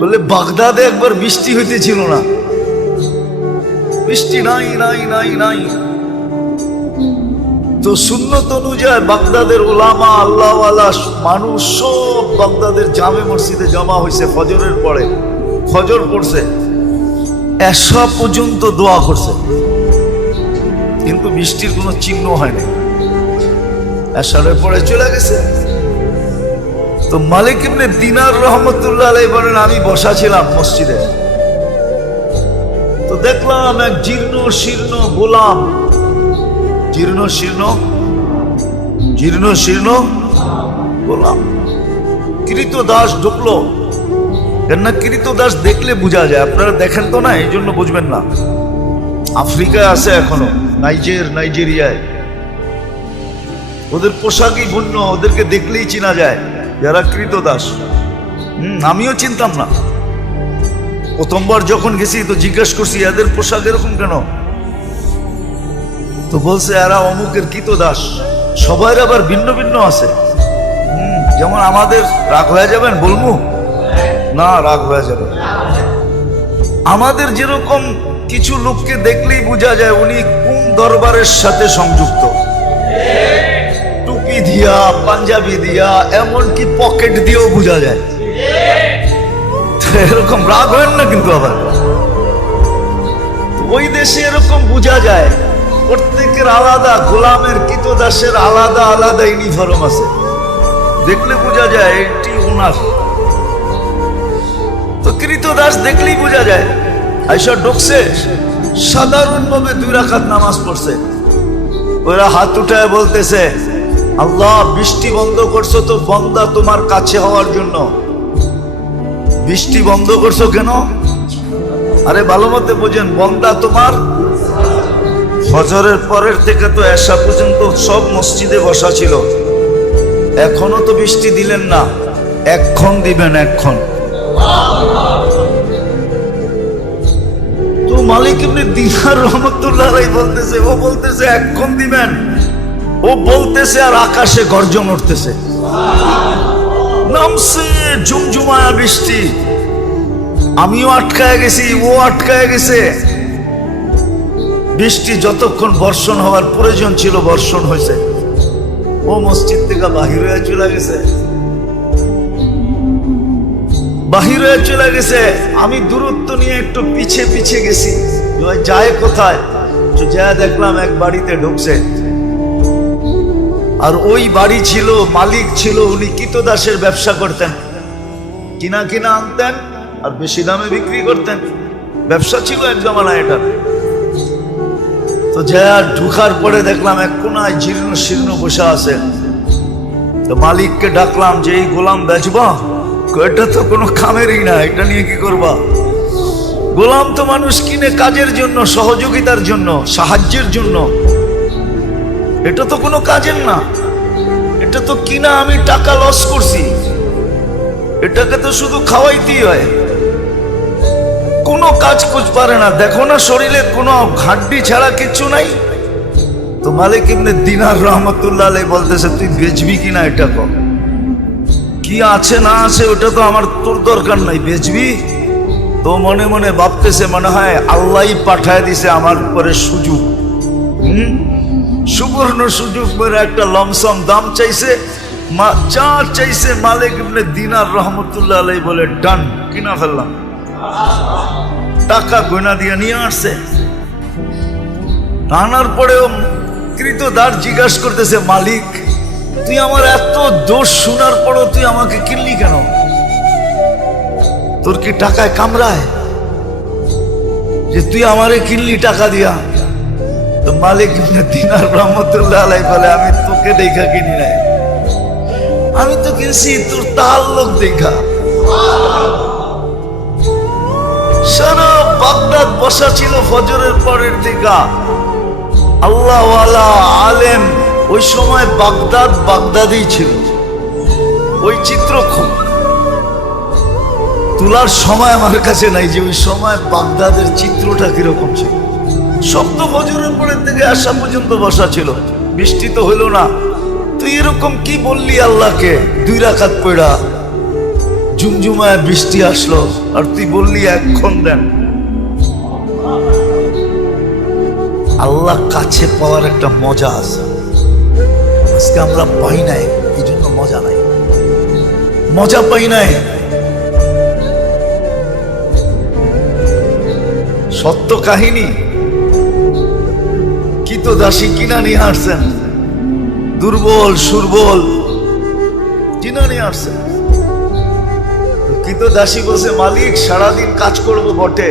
বলে বাগদাদে একবার বৃষ্টি হইতেছিল না, বৃষ্টি নাই নাই নাই নাই। তো সুন্নত অনুযায়ী বাগদাদের ওলামা আল্লাহওয়ালা মানুষ সব বাগদাদের জামে মসজিদে জমা হয়েছে। ফজরের পরে ফজর পড়ছে, এশা পর্যন্ত দোয়া করছে, কিন্তু বৃষ্টির কোনো চিহ্ন হয়নি। এশারের পরে চলে গেছে। তো মালিক ইবনে দিনার রহমতুল্লাহ আলাইহি বলেন, আমি বসা ছিলাম মসজিদে, তো দেখলাম এক জীর্ণ শীর্ণ গোলাম, জীর্ণ শীর্ণ গোলাম, কৃতদাস ঢুকলো। কেননা কৃতদাস দেখলে বোঝা যায়, আপনারা দেখেন তো না, এই জন্য বুঝবেন না। আফ্রিকায় আছে এখনো, নাইজেরিয়ায় ওদের পোশাকই ভিন্ন, ওদেরকে দেখলেই চেনা যায় যারা কৃতদাস। আমিও চিনতাম না, প্রথমবার যখন গেছি তো জিজ্ঞেস করছি এদের পোশাক এরকম কেন? তো বলছে এরা অমুকের কৃতদাস। সবাই আবার ভিন্ন ভিন্ন আছে। যেমন আমাদের রাগ হয়ে যাবেন বলবো না, রাগ হয়ে যাবে। আমাদের যেরকম কিছু লোককে দেখলেই বোঝা যায় উনি কোন দরবারের সাথে সংযুক্ত, টুপি দিয়া, পাঞ্জাবি দিয়া, এমনকি পকেট দিয়েও বোঝা যায়। এরকম রাগ হয় না কিন্তু আবার ওই দেশে এরকম বোঝা যায়। প্রত্যেকের আলাদা, গোলামের কৃতদাসের আলাদা আলাদা ইউনিফর্ম আছে, দেখলে বোঝা যায় এটি ওনার। তো কৃতদাস দেখলেই বোঝা যায়। আইসা ঢুকছে, সাধারণভাবে 2 রাকাত নামাজ পড়ছে। ওরা হাত উঠায় বলতেছে, আল্লাহ বৃষ্টি বন্ধ করছো তো বন্দা তোমার কাছে হওয়ার জন্য। বৃষ্টি বন্ধ করছো কেন? আরে ভালো মতে বোঝেন, বন্দা তোমার। ফজরের পরের থেকে তো এশা পর্যন্ত সব মসজিদে বসা ছিল, এখনো তো বৃষ্টি দিলেন না, এক্ষণ দিবেন, এক্ষণ। তো মালিক ইবনে দিনার রহমতুল্লাহ আলাইহি বলতেছে, ও বলতেছে এক্ষণ দিবেন, ও বলতেছে আর আকাশে গর্জন উঠতেছে, নামছে ঝুমঝুমায়া বৃষ্টি। আমিও আটকায় গেছি, ও আটকায় গেছে। বৃষ্টি যতক্ষণ বর্ষণ হওয়ার প্রয়োজন ছিল বর্ষণ হয়েছে। ও মসজিদ থেকে বাহির হয়ে চলে গেছে, বাহির হয়ে চলে গেছে। আমি দূরত্ব নিয়ে একটু পিছে পিছে গেছি, যায় কোথায়? যা দেখলাম এক বাড়িতে ঢুকছে, আর ওই বাড়ি ছিল, মালিক ছিল উনি কৃতদাসের ব্যবসা করতেন, কিনা কিনা আনতেন আর বেশি দামে বিক্রি করতেন। ব্যবসা ছিল এক জমানা এটা। তো যা ঢুকার পরে দেখলাম এক কোনায় জীর্ণ শীর্ণ বসে আছে। তো মালিককে ডাকলাম যে এই গোলাম বেচবা? এটা তো কোনো কামেরই না, এটা নিয়ে কি করবা? গোলাম তো মানুষ কিনে কাজের জন্য, সহযোগিতার জন্য, সাহায্যের জন্য, এটা তো কোনো কাজের না। এটা তো কিনা আমি টাকা লস করছি, এটাকে তো শুধু খাওয়াইতেই হয়, কোনো কাজ কুছ পারে না। দেখো না শরীরে কোনো হাড্ডি ছাড়া কিচ্ছু নাই। তো মালিক ইবনে দিনার রহমতুল্লাহ আলাইহি বলতেছে, তুই বেচবি কিনা এটা কর, কি আছে না আছে ওটা তো আমার তোর দরকার নাই, বেচবি? তো মনে মনে ভাবতেছে মনে হয় আল্লাহই পাঠায় দিছে আমার উপরে সুযোগ, সুবর্ণ সুযোগ মেরে একটা লমসম দাম চাইছে, যা চাইছে মালিক ইবনে দিনার রহমতুল্লাহ আলাইহি বলে ডান, কিনা ফেললাম। টাকা গয়না দিয়ে নিয়ে আসছে। আনার পরেও কৃতদাস জিজ্ঞাসা করতেছে, মালিক তুই আমার এত দোষ শোনার পরও তুই আমাকে কিনলি কেন? তোর কি টাকায় কামড়ায় যে তুই আমারে কিনলি টাকা দিয়া? তো মালিক ইবনে দিনার রহমতুল্লাহ আলাইহি বলে, আমি তোকে দেখা কিনি নাই, আমি তো কিনছি তোর তাআল্লুক দেখা। সারা বাগদাদ বসা ছিল ফজরের পরের থেকে আল্লাহওয়ালা আলেম। ওই সময় বাগদাদ বাগদাদই ছিল। ওই চিত্র খুব তোলার সময় আমার কাছে নাই যে ওই সময় বাগদাদের চিত্রটা কিরকম ছিল। সব তো ফজরের পরের থেকে আসা পর্যন্ত বসা ছিল, বৃষ্টি তো হইল না। তুই এরকম কি বললি আল্লাহকে 2 রাকাত পড়া? ঝুমঝুমায় বৃষ্টি আসলো আর তুই বললি এখন দেন। আল্লাহ কাছে পাওয়ার একটা মজা আছে, আজকে আমরা পাই নাই, এই জন্য মজা নাই, মজা পাই নাই। সত্য কাহিনী, কি তো দাসী কিনা নিয়ে আসছেন, দুর্বল সুরবল কিনা নিয়ে আসছেন। কি তো দাসী বলছে, মালিক সারাদিন কাজ করব বটে,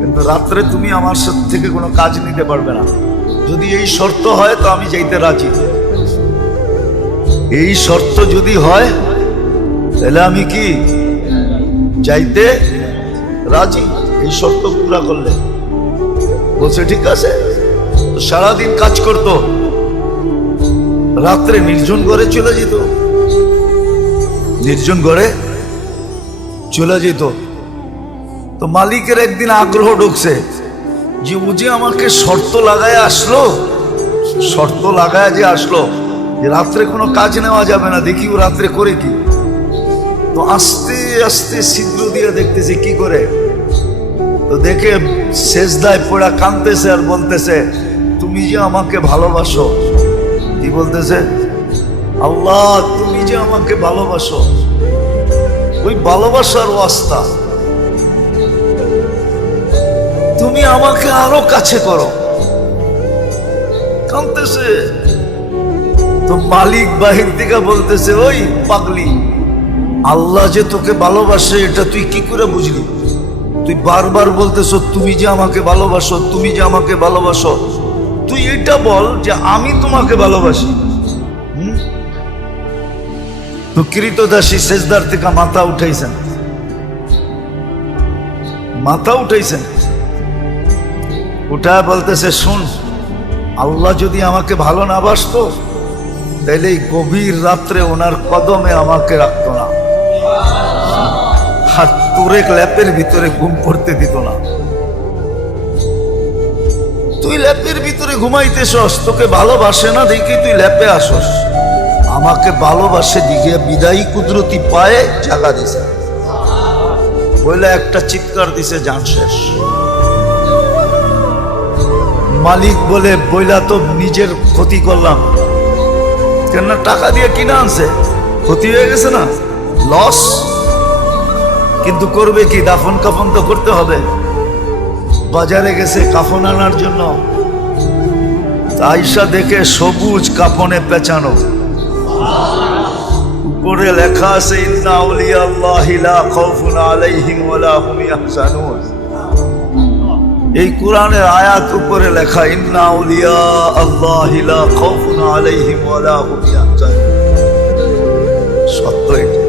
কিন্তু রাত্রে তুমি আমার সাথে থেকে কোনো কাজ নিতে পারবে না। যদি এই শর্ত হয় তো আমি যাইতে রাজি। এই শর্ত যদি হয় তাহলে আমি কি যাইতে রাজি, এই শর্ত পুরা করলে। বলছে ঠিক আছে। সারাদিন কাজ করত, রাত্রে নির্জন ঘরে চলে যেত, নির্জন ঘরে চলে যেত। তো মালিকের একদিন আগ্রহ ঢুকছে যে ও যে আমাকে শর্ত লাগায় আসলো, শর্ত লাগায় যে আসলো যে রাত্রে কোনো কাজ নেওয়া যাবে না, দেখি ও রাত্রে করে কি। তো আস্তে আস্তে ছিদ্র দিয়ে দেখতেছে কি করে। তো দেখে সেজদায় পড়া কাঁদতেছে আর বলতেছে, তুমি যে আমাকে ভালোবাসো। কি বলতেছে? আল্লাহ তুমি যে আমাকে ভালোবাসো, ওই ভালোবাসার ওয়াস্তা তুমি আমাকে আরো কাছে করো। কাঁদতেছে। তো মালিক বাহির থেকে বলতেছে, ওই পাগলি, আল্লাহ যে তোকে ভালোবাসে এটা তুই কি করে বুঝলি? তুই বারবার বলতেছো তুমি যে আমাকে ভালোবাসো, তুমি যে আমাকে ভালোবাসো। তুই এটা বল যে আমি তোমাকে ভালোবাসি। তো কৃতদাসী সেজদার থেকে মাথা উঠাইছেন, মাথা উঠাইছেন, উঠা বলতেছে, শুন, আল্লাহ যদি আমাকে ভালো না বাসতো তাইলে এই গভীর রাত্রে ওনার কদমে আমাকে রাখতো না, আর তোরে ল্যাপের ভিতরে ঘুম পড়তে দিত না। তুই ল্যাপের ভিতরে ঘুমাইতেছস, তোকে ভালোবাসে না দেখি তুই ল্যাপে আসস। আমাকে ভালোবাসে দিকে বিদায়ী কুদরতি পায়ে জাগা দিছে, বইলে একটা চিৎকার দিছে, জান শেষ। মালিক বলে, বইলা তো নিজের ক্ষতি করলাম, কেন টাকা দিয়ে কিনা আনছে, ক্ষতি হয়ে গেছে না, লস। কিন্তু করবে কি, দাফন কাফন তো করতে হবে। বাজারে গেছে কাফন আনার জন্য, আয়সা দেখে সবুজ কাফনে পেঁচানো, উপরে লেখা আছে, ইন্না আউলিয়া আল্লাহি লা খাউফুন আলাইহিম ওয়া লা হুম ইয়াহজানুন। এই কোরআনের আয়াত উপরে লেখা, ইন্না আউলিয়া আল্লাহি লা খাউফুন আলাইহিম ওয়া লা হুম ইয়াহজানুন। সত্য এটা,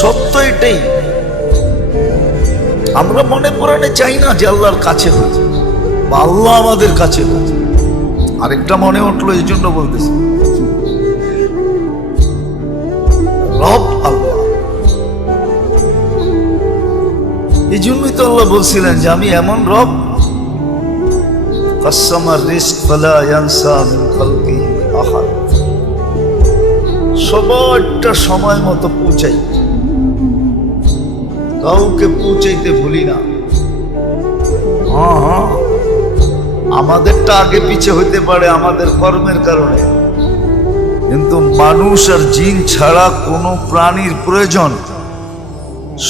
সত্য এটাই। আমরা মনে প্রাণে চাই না যে আল্লাহর কাছে হই বা আল্লাহ আমাদের কাছে হই। আরেকটা মনে উঠলো, এই জন্য বলতেছি, রব আল্লাহ। এই জন্যই তো আল্লাহ বলছিলেন যে আমি এমন রব, কাসসামার রিজক ফালা ইয়ানসা মিন খালকিহি আহাদ। সবারটা সময় মতো পৌঁছাই, কাউকে পৌঁছাইতে ভুলি না। হ্যাঁ, আমাদেরটা আগে পিছে হইতে পারে আমাদের কর্মের কারণে, কিন্তু মানুষ আর জিন ছাড়া কোনো প্রাণীর প্রয়োজন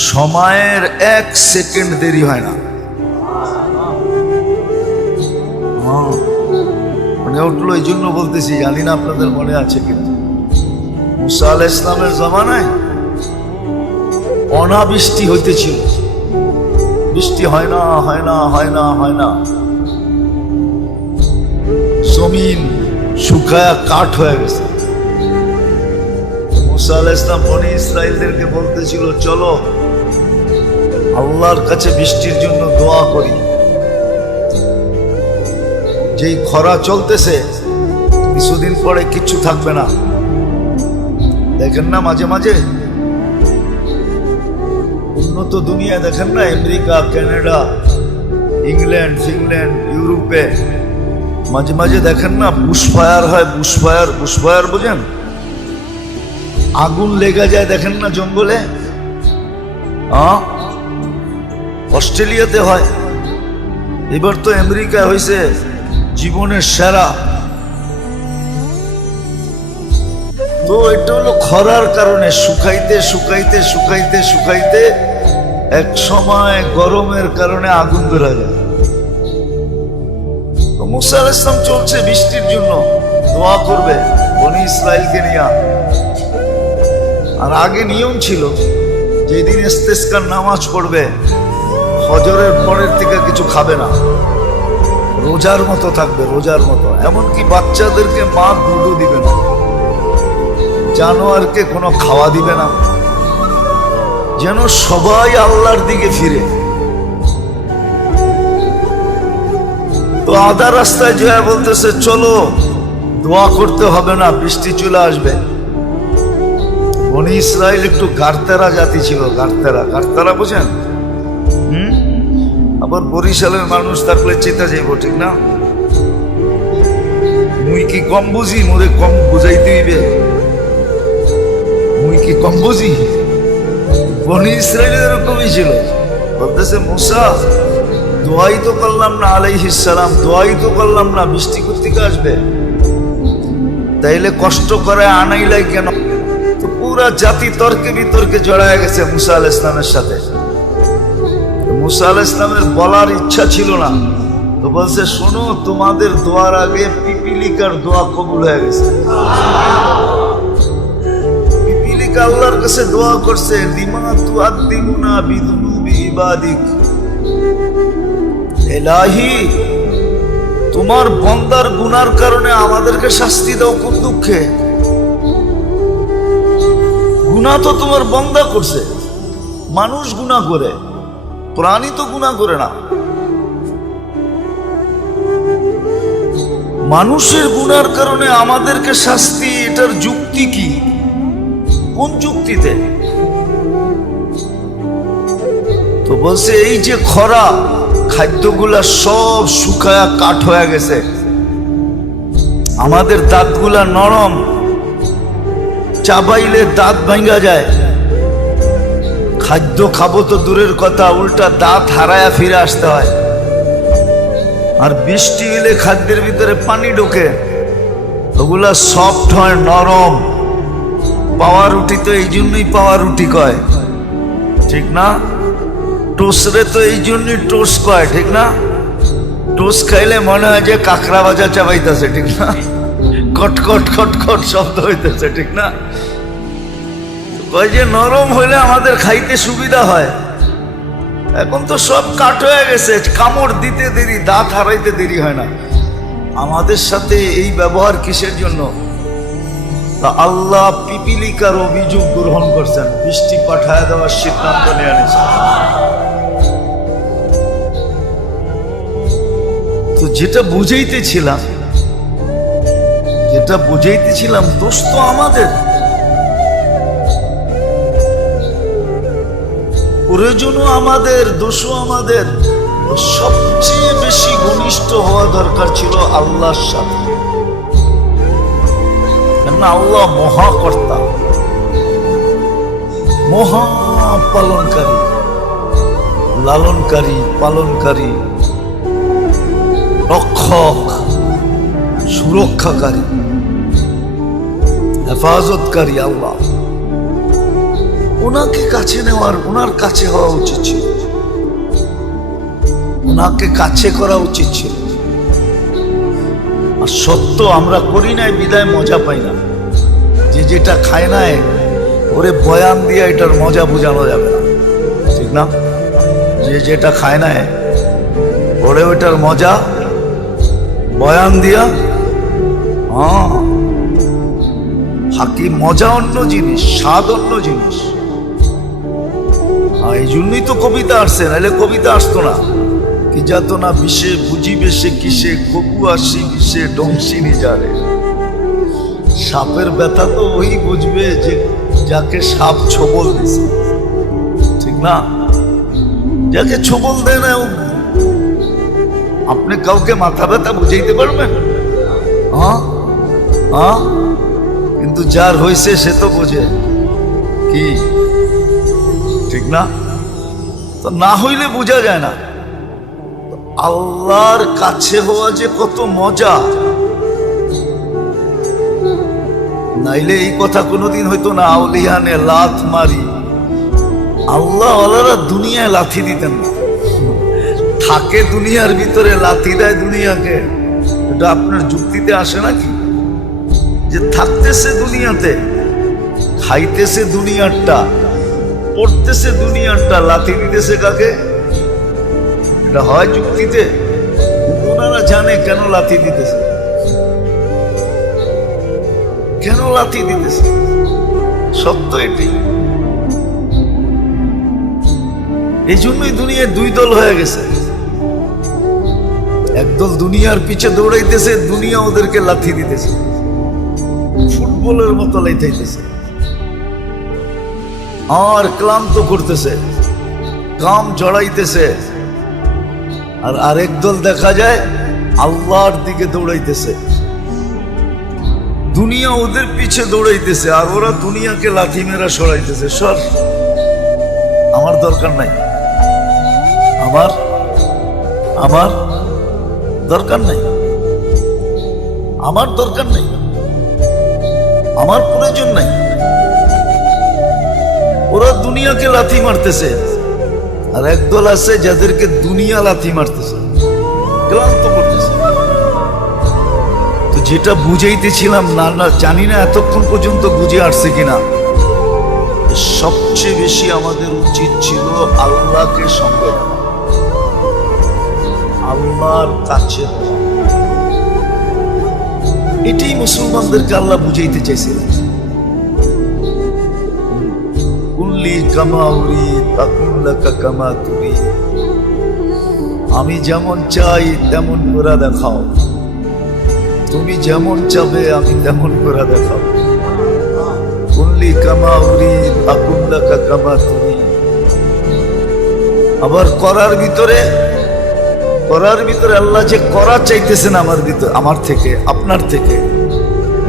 সময়ের 1 সেকেন্ড দেরি হয় না। মনে উঠলো, এই জন্য বলতেছি, জানি না আপনাদের মনে আছে কিনা, মুসা আলাইহিস সালামের জামানায় অনাবৃষ্টি হইতেছিল, বৃষ্টি হয় না, হয় না, হয় না, হয় না, জমিন শুকায়া কাঠ হয়ে গেছে। মুসা আলাইহিস সালাম বনি ইসরাইলদেরকে বলতেছিল, চলো আল্লাহর কাছে বৃষ্টির জন্য দোয়া করি। যেই খরা চলতেছে, কিছুদিন পরে কিচ্ছু থাকবে না। দেখেন না মাঝে মাঝে উন্নত দুনিয়া, দেখেন না আমেরিকা, কানাডা, ইংল্যান্ড, ফিনল্যান্ড, ইউরোপে মাঝে মাঝে দেখেন না বুশফায়ার হয়। বুশফায়ার, বুশফায়ার বোঝেন? আগুন লেগে যায়, দেখেন না জঙ্গলে? অস্ট্রেলিয়াতে হয়, এবার তো আমেরিকা হয়েছে জীবনের সেরা। তো এটা হলো খরার কারণে, শুকাইতে শুকাইতে শুকাইতে শুকাইতে এক সময় গরমের কারণে আগুন ধরা যায়। তো মুসা আলাইহিস সালাম চলছে বৃষ্টির জন্য, দোয়া করবে বনি ইসরাইলকে নিয়ে। আর আগে নিয়ম ছিল, যেদিন ইস্তেসকার নামাজ পড়বে ফজরের পরের থেকে কিছু খাবে না, রোজার মতো থাকবে, রোজার মতো। এমনকি বাচ্চাদেরকে মা দুধও দিবে না, জানোয়ারকে কোনো খাওয়া দিবে না, যেন সবাই আল্লাহর দিকে ফিরে। তো আধা রাস্তায় যে বলতেছে চলো, দোয়া করতে হবে না, বৃষ্টি চলে আসবে। বনি ইসরাইল একটু গারতারা জাতি ছিল, গারতারা, গারতারা বুঝেন? আবার বরিশালের মানুষ থাকলে চেতা যাইব, ঠিক না? মুই কি কম বুঝি, মোরে কম বুঝাইতে হইবে? মুই কি কম বুঝি? বনি ইসরাইল এরকমই ছিল, বলতেছে মুসা দোয়াই তো করলাম না, আলাইহিস সালাম দোয়াই তো করলাম না, বৃষ্টি কোত্থেকে আসবে? তাইলে কষ্ট করে আনাইলাই কেন? তো পুরা জাতি তর্কে বিতর্কে জড়ায় গেছে মুসা আলাইহিস সালামের সাথে। মুসা আলাইহিস সালামের বলার ইচ্ছা ছিল না, তো বলছে শোনো, তোমাদের দোয়ার আগে পিপিলিকার দোয়া কবুল হয়ে গেছে। পিপিলিকা আল্লাহর কাছে দোয়া করছে, লিমা তুআদ্দিবুনা বিযুনুবি ইবাদিক, ইলাহি তোমার বান্দার গুনার কারণে আমাদেরকে শাস্তি দাও কোন দুঃখে? গুনাহ তো তোমার বান্দা করছে, মানুষ গুনাহ করে, প্রাণী তো গুনাহ করে না। মানুষের গুনার কারণে আমাদেরকে শাস্তি, এটার যুক্তি কি? কোন যুক্তিতে? তো বলছে এই যে খরা, খাদ্যগুলা সব শুকায়া কাঠ হয়ে গেছে, আমাদের দাঁতগুলা নরম, চাবাইলে দাঁত ভাঙ্গা যায়, খাদ্য খাবো তো দূরের কথা, উল্টা দাঁত হারায়া ফিরে আসতে হয়। আর বৃষ্টি এলে খাদ্যের ভিতরে পানি ঢোকে, ওগুলা সফট হয়, নরম। পাওয়া রুটি তো এই জন্যই পাওয়া রুটি কয়, ঠিক না? টোস্টরে তো এই জন্যই টোস্ট কয়, ঠিক না? টোস্ট খাইলে মনে হয় যে কাঁকড়া ভাজা চাবাইতেছে, ঠিক না? কটকট খটখট শব্দ হইতেছে, ঠিক না? কয় যে নরম হইলে আমাদের খাইতে সুবিধা হয়। এখন তো সব কাঠ হয়ে গেছে, কামড় দিতে দেরি, দাঁত হারাইতে দেরি হয় না। আমাদের সাথে এই ব্যবহার কিসের জন্য? আল্লাহ পিপিলিকার অভিযোগ গ্রহণ করছেন, বৃষ্টি পাঠায় দেওয়ার সিদ্ধান্ত নিয়ে নিয়েছেন। তো যেটা বুঝাইতেছিলাম দোষ তো আমাদের, প্রয়োজনও আমাদের, দোষও আমাদের। সবচেয়ে বেশি ঘনিষ্ঠ হওয়া দরকার ছিল আল্লাহর সাথে, কেননা আল্লাহ মহাকর্তা, মহা পালনকারী, লালনকারী, পালনকারী, রক্ষক, সুরক্ষাকারী, হেফাজতকারী আল্লাহ। ওনাকে কাছে নেওয়ার, ওনার কাছে হওয়া উচিত ছিল, ওনাকে কাছে করা উচিত ছিল। আর সত্য আমরা করি নাই বিদায় মজা পাই না। যে যেটা খায় নাই ওরে বয়ান দিয়ে এটার মজা বোঝানো যাবে না, ঠিক না? যে যেটা খায় নাই ওরে ওইটার মজা বয়ান দিয়া, হাকি মজা অন্য জিনিস, স্বাদ অন্য জিনিস। এই জন্যই তো কবিতা আসছে, নাহলে কবিতা আসতো না। কি যাত না বিষে বুঝিবে সে কিসে, কবু আসি বিষে ডংসি নিজারে। সাপের ব্যথা তো ওই বুঝবে যে যাকে সাপ ছোবল দিছে, ঠিক না? যাকে ছোবল দেয় না, আপনি কাউকে মাথা ব্যথা বুঝাইতে পারবেন? কিন্তু কিন্তু যার হয়েছে সে তো বোঝে কি, ঠিক না? তো না হইলে বোঝা যায় না আল্লাহর কাছে হওয়া যে কত মজা। নাইলে এই কথা কোনোদিন হইতো না। আউলিয়ানে লাথ মারি, আল্লাহ ওয়ালারা দুনিয়ায় লাথি দিতেন না। থাকে দুনিয়ার ভিতরে, লাথি দেয় দুনিয়াকে। এটা আপনার যুক্তিতে আসে নাকি? যে থাকতেছে দুনিয়াতে, খাইতেছে দুনিয়ারটা, পড়তেছে দুনিয়ারটা, লাথি দিতেছে কাকে? এটা হয় যুক্তিতে? ওনারা জানে কেন লাথি দিতেছে, কেন লাথি দিতেছে। সত্য এটি। এই জন্যই দুনিয়ায় দুই দল হয়ে গেছে। একদল দুনিয়ার পিছে দৌড়াইতেছে, দুনিয়া ওদেরকে লাথি দিতেছে, ফুটবলের মতো লাইতেছে আর ক্লান্ত করতেছে, কাম জড়াইতেছে। আর আরেক দল দেখা যায় আল্লাহর দিকে দৌড়াইতেছে, দুনিয়া ওদের পিছে দৌড়াইতেছে আর ওরা দুনিয়াকে লাথি মেরা সরাইতেছে। সর, আমার দরকার নাই, আমার আমার দরকার নাই, আমার দরকার নাই, আমার প্রয়োজন নাই। ওরা দুনিয়াকে লাথি মারতেছে আর একদল আছে যাদেরকে দুনিয়া লাথি মারতেছে, ক্লান্ত করতেছে। তো যেটা বুঝাইতেছিলাম, না না জানি না এতক্ষণ পর্যন্ত বুঝে আসছে কিনা, সবচেয়ে বেশি আমাদের উচিত ছিল আল্লাহকে সঙ্গে রাখা, আল্লাহর কাছে। এটাই মুসলমানদেরকে আল্লাহ বুঝাইতে চাইছিলেন। কুল্লি কামা উরিদ আকুন লাকা কামা তুরিদ, আমি যেমন চাই তেমন করে দেখাও, তুমি যেমন চাবে আমি তেমন করে দেখাও। কুল্লি কামা উরিদ আকুন লাকা কামা তুরিদ। আবার করার ভিতরে আল্লাহ যে করা চাইতেছেন আমার ভিতরে, আমার থেকে, আপনার থেকে,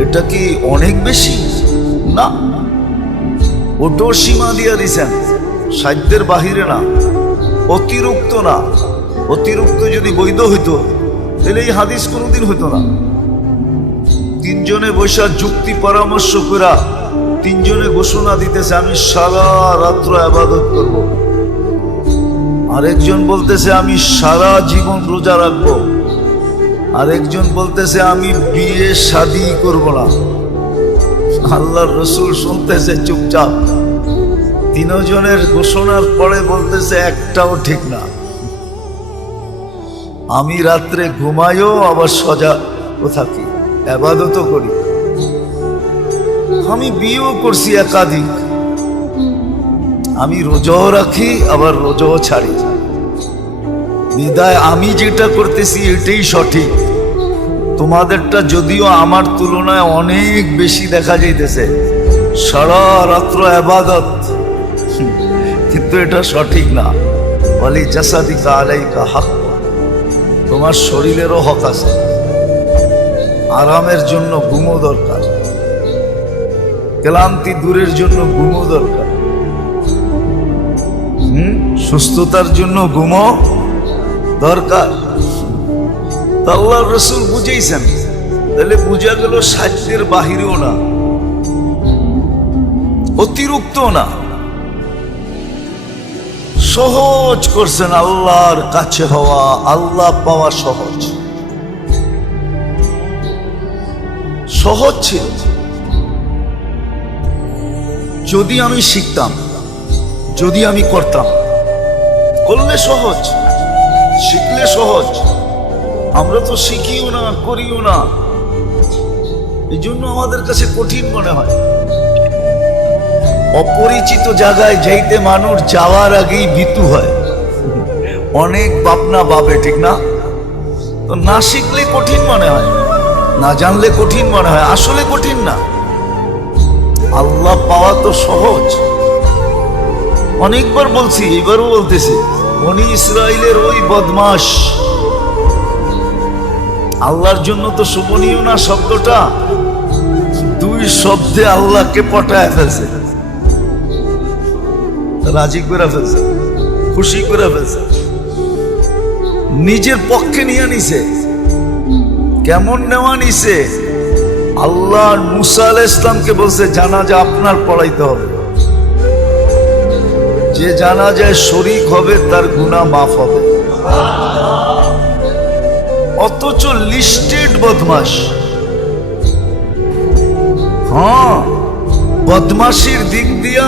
এটা কি অনেক বেশি? না, ওটো সীমা দিয়া দিছেন, সাধ্যের বাহিরে না, অতিরিক্ত না। অতিরিক্ত যদি বৈধ হইতো তাহলে এই হাদিস কোনোদিন হইতো না। তিনজনে বৈশা যুক্তি পরামর্শ করা, তিনজনে ঘোষণা দিতেছে আমি সারা রাত্র ইবাদত করব, আরেকজন বলতেছে আমি সারা জীবন রোজা রাখবো, আরেকজন বলতেছে আমি বিয়ে শাদী করব না। আল্লাহর রসুল শুনতেছে চুপচাপ। তিনজনের ঘোষণার পরে বলতেছে একটাও ঠিক না। আমি রাত্রে ঘুমাইও আবার সজাগ থাকি, ইবাদতও করি, আমি বিয়েও করছি একাধিক, আমি রোজাও রাখি আবার রোজাও ছাড়ি। বিদায় আমি যেটা করতেছি এটাই সঠিক, তোমাদেরটা যদিও আমার তুলনায় অনেক বেশি দেখা যাইতেছে, সারা রাত্র ইবাদত, কিন্তু এটা সঠিক না। ওয়ালি জাসাদিকা আলাইকা হক, তোমার শরীরেরও হক আছে। আরামের জন্য ঘুমও দরকার, ক্লান্তি দূরের জন্য ঘুমও দরকার, সুস্থতার জন্য ঘুমও দরকার। আল্লাহর রাসূল বুঝাইছেন, তাহলে বুঝা গেল সাধ্যের বাহিরেও না, অতিরিক্ত না, সহজ করছেন। আল্লাহর কাছে হওয়া, আল্লাহ পাওয়া সহজ, সহজ ছিল। যদি আমি শিখতাম, যদি আমি করতাম, করলে সহজ, শিখলে সহজ। আমরা তো শিখিও না, করিও না, এই জন্য আমাদের কাছে কঠিন মনে হয়। অপরিচিত জায়গায় যাইতে মানুষ যাওয়ার আগেই ভীতু হয়, অনেক ভাবনা ভাবে, ঠিক না? তো না শিখলে কঠিন মনে হয়, না জানলে কঠিন মনে হয়, আসলে কঠিন না। আল্লাহ পাওয়া তো সহজ। অনেকবার বলছি, এবারও বলতেছি, বনি ইসরাইলের ওই বদমাশ, আল্লাহর জন্য তো শোভনীয় না শব্দটা। 2 ওই শব্দে আল্লাহকে পটায় ফেলছে, রাজি করে ফেলছে, খুশি করে ফেলছে, নিজের পক্ষে নিয়ে নিছে। কেমন নেওয়া নিছে? আল্লাহ মুসা আলাইহিস সালামকে বলছে জানাজা আপনার পড়াইতে হবে, যে জানাজায় শরীক হবে তার গুনাহ মাফ হবে। অথচ লিস্টেড বদমাশ, হ্যাঁ বদমাশির দিক দিয়া